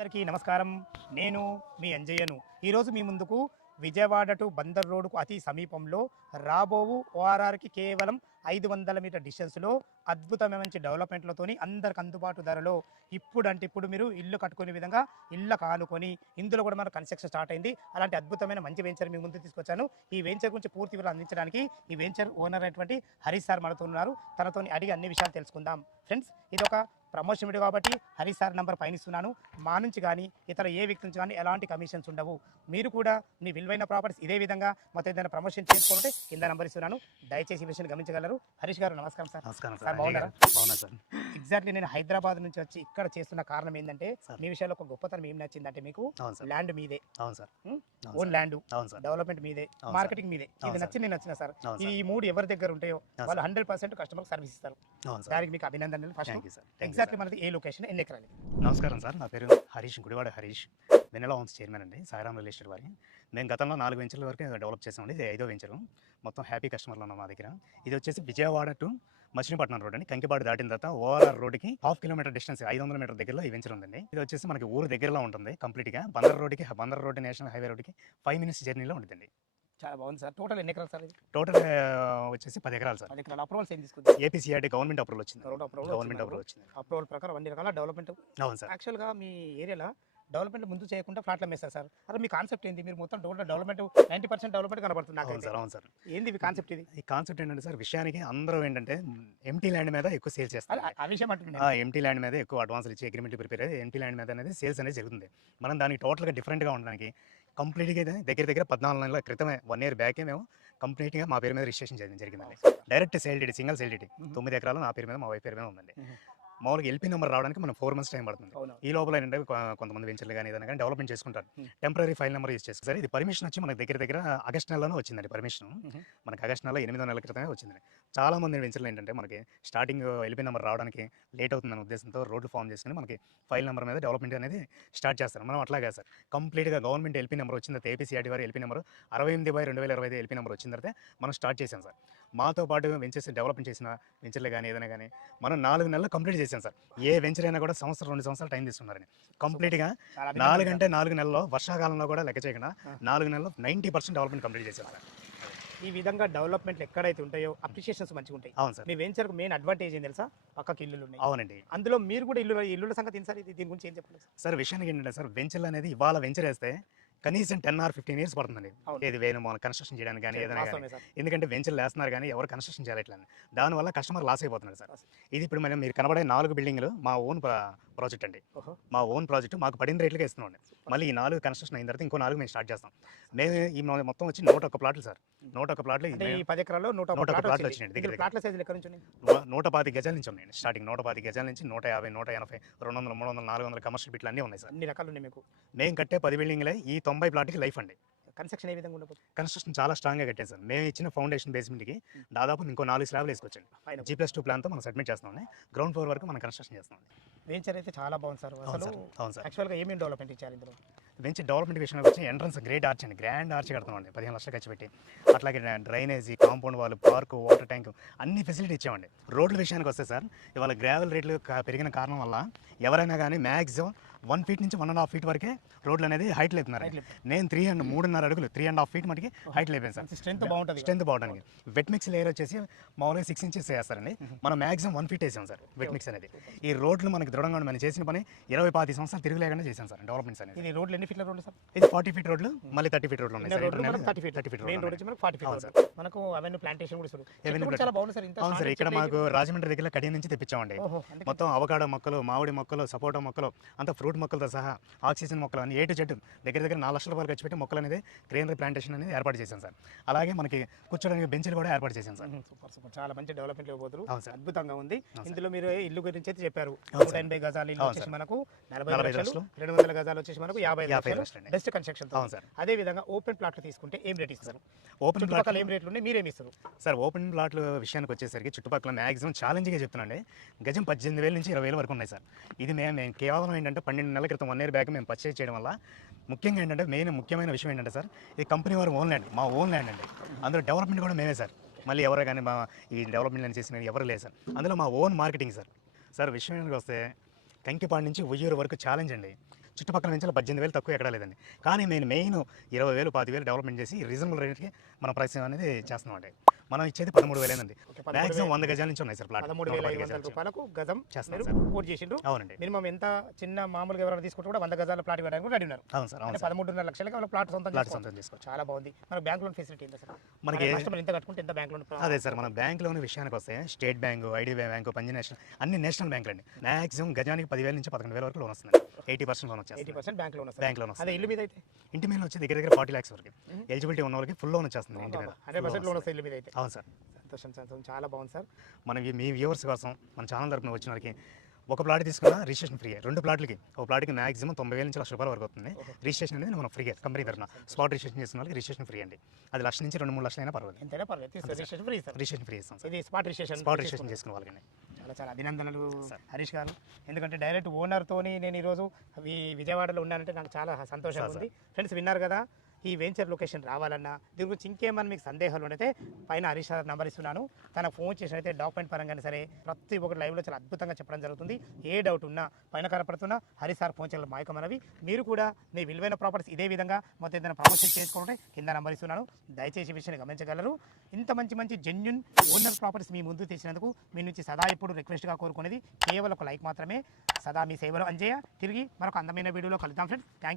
అందరికీ నమస్కారం. నేను మీ అంజయ్యను. ఈరోజు మీ ముందుకు విజయవాడ టు బందర్ రోడ్డుకు అతి సమీపంలో రాబోవు ఓఆర్ఆర్కి కేవలం 500 మీటర్ డిస్టెన్స్లో అద్భుతమైన మంచి డెవలప్మెంట్లతోని అందరికి అందుబాటు ధరలో ఇప్పుడు మీరు ఇల్లు కట్టుకునే విధంగా ఇళ్ళ కానుకొని ఇందులో కూడా మన కన్స్ట్రక్షన్ స్టార్ట్ అయింది. అలాంటి అద్భుతమైన మంచి వెంచర్ మీ ముందు తీసుకొచ్చాను. ఈ వెంచర్ గురించి పూర్తి వివరాలు అందించడానికి ఈ వెంచర్ ఓనర్ అయినటువంటి హరీష్ సార్ మనతో ఉన్నారు. తనతో అడిగి అన్ని విషయాలు తెలుసుకుందాం. ఫ్రెండ్స్, ఇది ఒక ప్రమోషన్ వీడియో కాబట్టి హరీష్ సార్ నెంబర్ పైన ఇస్తున్నాను. మా నుంచి కానీ ఇతర ఏ వ్యక్తి నుంచి కానీ ఎలాంటి కమిషన్స్ ఉండవు. మీరు కూడా మీ విలువైన ప్రాపర్టీస్ ఇదే విధంగా మొత్తం ఏదైనా ప్రమోషన్ చేసుకోవాలంటే కింద నెంబర్ ఇస్తున్నాను. దయచేసి ఈ విషయం గమనించగలరు. హరీష్ గారు నమస్కారం సార్. నమస్కారం సార్, బాగున్నారా? బాగున్నా సార్. ఎగ్జాక్ట్లీ నేను హైదరాబాద్ నుంచి వచ్చి ఇక్కడ చేస్తున్న కారణం ఏంటంటే మీ విషయాల్లో ఒక గొప్పతనం ఏం నచ్చిందంటే మీకు ల్యాండ్ మీదే, అవును సార్, ఓన్ ల్యాండ్, అవును సార్, డెవలప్మెంట్ మీదే, మార్కెటింగ్ మీదే. ఇది నచ్చింది నేను నచ్చిన సార్. ఈ మూడు ఎవరి దగ్గర ఉంటాయో వాళ్ళు 100% కస్టమర్ సర్వీస్ ఇస్తారు. దానికి మీకు అభినందనలు. ఫస్ట్ ఎగ్జాక్ట్లీ మనది ఏ లొకేషన్, ఎన్ని ఎకరాలు? నమస్కారం సార్, నా పేరు హరీష్, గుడివాడ హరీష్, వెన్నెల హోమ్స్ చైర్మన్ అండి, సాయిరామ్ రియల్ ఎస్టేట్ వారి. మేము గతంలో 4 వెంచర్ల వరకు డెవలప్ చేసామండి. ఇది 5వ వెంచరు. మొత్తం హ్యాపీ కస్టమర్లు ఉన్నాం మా దగ్గర. ఇది వచ్చేసి విజయవాడ టు మచిలీపట్నం రోడ్ అండి. కంకిపాడు దాటిన తర్వాత ఓఆర్ఆర్ రోడ్కి 1/2 కిలోమీటర్ డిస్టెన్స్, 500 మీటర్ దగ్గరలో ఈ వెంచర్ ఉందండి. ఇది వచ్చేసి మనకి ఊరు దగ్గరలో ఉంటుంది. కంప్లీట్గా బందర్ రోడ్ నేషనల్ హైవే రోడ్కి 5 మినిట్స్ జర్నీలో ఉంటుందండి. చాలా బాగుంది సార్. టోటల్ ఎన్ని ఎకరాలు సార్? టోటల్ వచ్చేసి 10 ఎకరాలు సార్. 10 ఎకరాలు. అప్రూవల్స్ ఏం తీసుకుంది? ఏపీసీఆర్డీ గవర్నమెంట్ అప్రూవల్ వచ్చింది. గవర్నమెంట్ అప్రూవల్ వచ్చింది. అప్రూవల్ ప్రకారం అన్ని రకాల డెవలప్మెంట్. అవును సార్. యాక్చువల్గా మీ ఏరియాలో డెవలప్మెంట్ ముందు చేయకుండా ఫ్లాట్లు అమ్మేస్తారు సార్. అలా మీ కాన్సెప్ట్ ఏంటి? మీరు మొత్తం టోటల్ డెవలప్మెంట్ 90% డెవలప్మెంట్ కనబడుతుంది నాకు. అవును సార్, అవును సార్. ఏంది కాన్సెప్ట్? ఇది ఈ కాన్సెప్ట్ ఏంటంటే సార్, విషయానికి అందరూ ఏంటంటే ఎంటీ ల్యాండ్ మీద ఎక్కువ సేల్ చేస్తారు. ఆ విషయం అంటుంది. ఎంటీ ల్యాండ్ మీద ఎక్కువ అడ్వాన్స్లు ఇచ్చి అగ్రిమెంట్ ప్రిపేర్ అయ్యి ఎంటీ ల్యాండ్ మీద అనేది సేల్స్ అనేది జరుగుతుంది. మనం దానికి టోటల్గా డిఫరెంట్గా ఉండడానికి కంప్లీట్గా దగ్గర 14 నెలల క్రితమే, 1 ఇయర్ బ్యాకే మేము కంప్లీట్గా మా పేరు మీద రిజిస్ట్రేషన్ చేయడం జరిగిందండి. Direct sale deed, single sale deed. 9 ఎకరాలు నా పేరు మీద, మా వైఫ్ పేరు మీద ఉందండి. మామూలుగా ఎల్పీ నెంబర్ రావడానికి మనం 4 మంత్స్ టైం పడుతుంది. ఈ లోపల ఏంటంటే కొంతమంది వెంచర్లు కానీ ఏదైనా కానీ డెవలప్మెంట్ చేసుకుంటారు. టెంపరీ ఫైల్ నెంబర్ యూజ్ చేస్తారు. ఇది పర్మిషన్ వచ్చి మనకి దగ్గర ఆగస్ట్ నెలలోనే వచ్చిందండి. పర్మిషన్ మనకి ఆగస్ట్ నెల 8వ నెలల క్రితమే వచ్చిందండి. చాలా మంది వెంచర్లు ఏంటంటే మనకి స్టార్టింగ్ ఎల్పీ నెంబర్ రావడానికి లేట్ అవుతుందనే ఉద్దేశంతో రోడ్లు ఫామ్ చేసుకుని మనకి ఫైల్ నెంబర్ మీద డెవలప్మెంట్ అనేది స్టార్ట్ చేస్తారు. మనం అట్లాగే సార్ కంప్లీట్గా గవర్నమెంట్ ఎల్పీ నెంబర్ వచ్చిన తర్వాత ఏపీసీఆర్డీ వారి ఎల్పీ నెంబర్ 68/2025 ఎల్పీ నెంబర్ వచ్చిన తర్వాత మనం స్టార్ట్ చేసాం సార్. మాతో పాటు వెంచర్స్ డెవలప్మెంట్ చేసిన వెంచర్లు కానీ ఏదైనా కానీ మనం 4 నెలలు కంప్లీట్ చేసాం సార్. ఏ వెంచర్ అయినా కూడా 1-2 సంవత్సరాలు టైం తీసుకున్నారని కంప్లీట్గా 4 నెలల్లో, వర్షాకాలంలో కూడా లెక్క చేయకుండా 4 నెలల్లో 90% డెవలప్మెంట్ కంప్లీట్ చేశాం సార్. ఈ విధంగా డెవలప్మెంట్లు ఎక్కడైతే ఉంటాయో అప్రిషియేషన్స్ మంచిగా ఉంటాయి. అవును సార్. మీ వెంచర్కి మెయిన్ అడ్వాంటేజ్ ఏం తెలుసా? పక్కకి ఇల్లులు ఉన్నాయి. అవునండి. అందులో మీరు కూడా ఇల్లుల సంగతి సార్, దీని గురించి ఏం చెప్పలేదు సార్? విషయానికి ఏంటంటే సార్, వెంచర్లు అనేది ఇవాళ వెంచర్ వేస్తే కనీసం 10 or 15 ఇయర్స్ పడుతుందండి. ఏది వేరే కన్స్ట్రక్షన్ చేయడానికి కానీ ఏదైనా కానీ. ఎందుకంటే వెంచర్లు వేస్తున్నారు కానీ ఎవరు కన్స్ట్రక్షన్ చేయట్లేదు. దానివల్ల కస్టమర్ లాస్ అయిపోతున్నారు సార్. ఇది ఇప్పుడు మీరు కనబడే 4 బిల్డింగ్లు మా ఓన్ ప్రాజెక్ట్ అండి. మా ఓన్ ప్రాజెక్ట్ మాకు పడిన రేట్లకే ఇస్తున్నాం. మళ్ళీ ఈ 4 కన్స్ట్రక్షన్ అయిన తర్వాత ఇంకో 4 మేము స్టార్ట్ చేస్తాం. మేము ఈ మొత్తం వచ్చి 101 ప్లాట్లు సార్. 101 ప్లాట్లు. 10 ఎకరాల్లో 101 ప్లాట్లు వచ్చినాయి. దగ్గర ప్లాట్ల సైజులు ఎక్కడ నుంచి? 125 గజాల నుంచి ఉన్నాయి. స్టార్టింగ్ 125 గజాల నుంచి 150, 180, 200, 300, 400 కమర్షియల్ బిట్లు అన్నీ ఉన్నాయి సార్. అన్ని రకాలు ఉన్నాయి మీకు. మేము కట్టే 10 బిల్డింగ్లే ఈ 90 ప్లాట్కి లైఫ్ అండి. కన్స్ట్రక్షన్ ఏ విధంగా ఉండబోతుంది? కన్స్ట్రక్షన్ చాలా స్ట్రాంగ్గా కట్టాం సార్. మేము ఇచ్చిన ఫౌండేషన్ బేస్మెంట్కి దాదాపు ఇంకో 4 స్లాబ్లు వేసుకొచ్చండి. G+2 ప్లాన్తో మనం సబ్మిట్ చేస్తామండి. గ్రౌండ్ ఫ్లోర్ వరకు మనం కన్స్ట్రక్షన్ చేస్తాం. వెంచర్ అయితే చాలా బాగుంది సార్. అసలు అవును సార్. యాక్చువల్గా ఏమేమి డెవలప్మెంట్ ఇచ్చారు ఇందులో? వెంచర్ డెవలప్మెంట్ విషయంలో వచ్చి ఎంట్రన్స్ గ్రేట్ ఆర్చ్ అండి, గ్రాండ్ ఆర్చ్ కడతామండి. 15 లక్షలు ఖర్చు పెట్టి. అట్లాగే drainage, compound wall, park, water tank అన్ని ఫెసిలిటీ ఇచ్చామండి. రోడ్ల విషయానికి వస్తే సార్, ఇవాళ గ్రావెల్ రేట్లు పెరిగిన కారణం వల్ల ఎవరైనా కానీ మ్యాక్సిమం 1 ఫీట్ నుంచి 1.5 ఫీట్ వరకే రోడ్లు అనేది హైట్ లేపుతున్నారు. నేను 3.5 అడుగులు 3.5 ఫీట్ మటుకి హైట్ లేపాను సార్. స్ట్రెంత్ బాగుంటుంది. స్ట్రెంత్ బాగుంటుంది. వెట్ మిక్స్ లేయర్ వచ్చేసి మామూలుగా 6 ఇంచెస్ వేస్తారండి. మనం మ్యాక్సిమం 1 ఫీట్ వేసాం సార్ వెట్ మిక్స్ అనేది. ఈ రోడ్లు మనకి దృఢంగా మనం చేసిన పని 20-25 సంవత్సరాలు తిరగలేకుండా చేసాం సార్ డెవలప్మెంట్స్ అనేది. ఇది రోడ్లు ఎన్ని ఫీట్ల రోడ్లు సార్? ఇది 40 ఫీట్ రోడ్లు, మళ్ళీ 30 ఫీట్ రోడ్లు ఉన్నాయి సార్. 30 ఫీట్ మెయిన్ రోడ్ వచ్చి మనకు 40 ఫీట్ సార్. మనకు అవన్నీ ప్లాంటేషన్ కూడా చాలా బాగుంది సార్. అవును సార్. ఇక్కడ మాకు రాజమండ్రి దగ్గర కడియం నుంచి తెప్పించామండి. మొత్తం అవకాడో మొక్కలు, మామిడి మొక్కలు, సపోటా మొక్కలు, అంతా ఫ్రూట్ మొక్కలతో సహా ఆక్సిజన్ మొక్కలు అని A to Z దగ్గర 4 లక్షల రూపాయలు ఖర్చు పెట్టి మొక్కలు అనేది గ్రీనరీ ప్లాంటేషన్ అనేది ఏర్పాటు చేశాం సార్. అలాగే మనకి కూర్చోడానికి బెంచ్లు కూడా ఏర్పాటు చేశాం సార్. సూపర్. చాలా మంచి డెవలప్మెంట్ ఇవ్వబోతున్నారు. అద్భుతంగా ఉంది. ఇందులో మీరు ఇల్లు గురించి అయితే చెప్పారు. 180 గజాలు ఇల్లు వచ్చేసి మనకు 40 లక్షలు, 200 గజాలు వచ్చేసి మనకు 50 లక్షలు. Best construction. అదే విధంగా ఓపెన్ ప్లాట్లు తీసుకుంటే ఏం రేట్ ఇస్తారు? ఓపెన్ ప్లాట్లు ఏం రేట్లు ఉన్నాయి, మీరేమి ఇస్తారు సార్? ఓపెన్ ప్లాట్లు విషయానికి వచ్చేసరికి చుట్టుపక్కల మ్యాక్సిమం ఛాలెంజ్గా చెప్తున్నాండి, గజం 18,000 నుంచి 20,000 వరకు ఉన్నాయి సార్. ఇది మేము కేవలం ఏంటంటే 12 నెలల క్రితం 1 ఇయర్ బ్యాక్ మేము పర్చేజ్ చేయడం వల్ల ముఖ్యంగా ఏంటంటే ముఖ్యమైన విషయం ఏంటంటే సార్, ఇది కంపెనీ వారు ఓన్ ల్యాండ్, మా ఓన్ ల్యాండ్ అండి. అందులో డెవలప్మెంట్ కూడా మేమే సార్. మళ్ళీ ఎవరు కానీ మా ఈ డెవలప్మెంట్ చేసిన ఎవరు లేదు సార్. అందులో మా ఓన్ మార్కెటింగ్ సార్. సార్ విషయానికి వస్తే కంకిపాడు నుంచి ఉయ్యూరు వరకు ఛాలెంజ్ అండి. చుట్టుపక్కల నుంచి 18,000 తక్కువ ఎక్కడా లేదండి. కానీ నేను మెయిన్ 20,000 25,000 డెవలప్మెంట్ చేసి రీజనబుల్ రేట్కి మన ప్రైస్ అనేది చేస్తున్నాం అండి. మనం ఇచ్చేది 13,000 ఓకే, మాక్సిమం 100 గజాల నుంచి ఉన్నాయి సార్ ప్లాట్. 13,500 రూపాయలకు గజం చేస్తాం మీరు సార్. కోట్ చేసిండ్రు. అవునండి. మినిమం ఎంత చిన్న మామూలుగా ఎవరైనా తీసుకుంటే కూడా 100 గజాల ప్లాట్ ఇవ్వడానికి కూడా రెడీ ఉన్నారు. అవును సార్. అవును అంటే సార్. 13.5 లక్షలకి వాళ్ళ ప్లాట్ సొంతం ప్లాట్ చేసుకోవచ్చు. సొంతం చేసుకోవచ్చు. చాలా బాగుంది. మన బ్యాంక్ లోన్ ఫెసిలిటీ ఎంత సార్? మనకి కస్టమర్ ఎంత కట్టుకుంటే ఎంత బ్యాంక్ లోన్? అదే సార్, మన బ్యాంక్ లోన్ విషయానికి వస్తే state bank, IDBI bank, Punjab national అన్ని నేషనల్ బ్యాంకులు అండి. మాక్సిమం గజానికి 10,000 నుంచి 11,000 వరకు లోన్ వస్తుంది. 80% లోన్ వచ్చేస్తుంది. 80% బ్యాంక్ లోన్ వస్తుంది. బ్యాంక్ లోన్ అదే వస్తుంది. ఇల్లు మీద అయితే ఇంటి మీద వచ్చి దగ్గర 40 lakhs వరకు ఎలిజిబిలిటీ ఉన్న వాళ్ళకి ఫుల్ లోన్ వచ్చేస్తుంది ఇంటి మీద. 100% లోన్ వస్తుంది ఇల్లు మీద అయితే. అవును సార్. సంతోషం సంతోషం, చాలా బాగుంది సార్. మనకి మీ వ్యూవర్స్ కోసం మన ఛానల్ తరపున వచ్చిన వాళ్ళకి ఒక ప్లాట్ తీసుకున్నా రిజిస్ట్రేషన్ ఫ్రీ. 2 ప్లాట్లకి ఒక ప్లాట్కి మాక్సిమం 90,000 నుంచి ₹1,00,000 వరకు అవుతుంది. రిజిస్ట్రేషన్ అనేది మనం ఫ్రీగా కంపెనీ తరఫున స్పాట్ రిజిస్ట్రేషన్ చేసిన వాళ్ళకి రిజిస్ట్రేషన్ ఫ్రీ అండి. అది 1,00,000 నుంచి 2-3 లక్షలు అయినా పర్వాలేదు. ఎంతైనా పర్లేదు, registration free sir. Registration free ఇస్తాం సార్. ఇది స్పాట్ రిజిస్ట్రేషన్. స్పాట్ రిజిస్ట్రేషన్ చేసుకున్న వాళ్ళకి చాలా చాలా అభినందనలు సార్. హరీష్ గారు. ఎందుకంటే డైరెక్ట్ ఓనర్తోని నేను ఈరోజు విజయవాడలో ఉన్నానంటే నాకు చాలా సంతోషంగా సార్, ఉంది. ఫ్రెండ్స్ విన్నారు కదా, ఈ వెంచర్ లొకేషన్ రావాలన్నా దీని గురించి ఇంకేమైనా మీకు సందేహాలు ఉంటే పైన హరీష్ సార్ నెంబర్ ఇస్తున్నాను. తనకు ఫోన్ చేసినైతే డాక్యుమెంట్ పరంగానే సరే ప్రతి ఒక్కటి లైవ్లో చాలా అద్భుతంగా చెప్పడం జరుగుతుంది. ఏ డౌట్ ఉన్నా పైన కనపడుతున్నా హరీష్ సార్ ఫోన్ చేయాలి మాయకమనవి. మీరు కూడా మీ విలువైన ప్రాపర్టీస్ ఇదే విధంగా మొత్తం ఏదైనా ప్రమోషన్ చేసుకోవాలంటే కింద నెంబర్ ఇస్తున్నాను. దయచేసి ఈ విషయాన్ని గమనించగలరు. ఇంత మంచి జెన్యున్ ఓనర్ ప్రాపర్టీస్ మీ ముందు తెచ్చినందుకు మీ నుంచి సదా ఇప్పుడు రిక్వెస్ట్గా కోరుకునేది కేవలం ఒక లైక్ మాత్రమే. సదా మీ సేవలో అంజయ్య. తిరిగి మరొక అందమైన వీడియోలో కలుద్దాం ఫ్రెండ్స్. Thank you.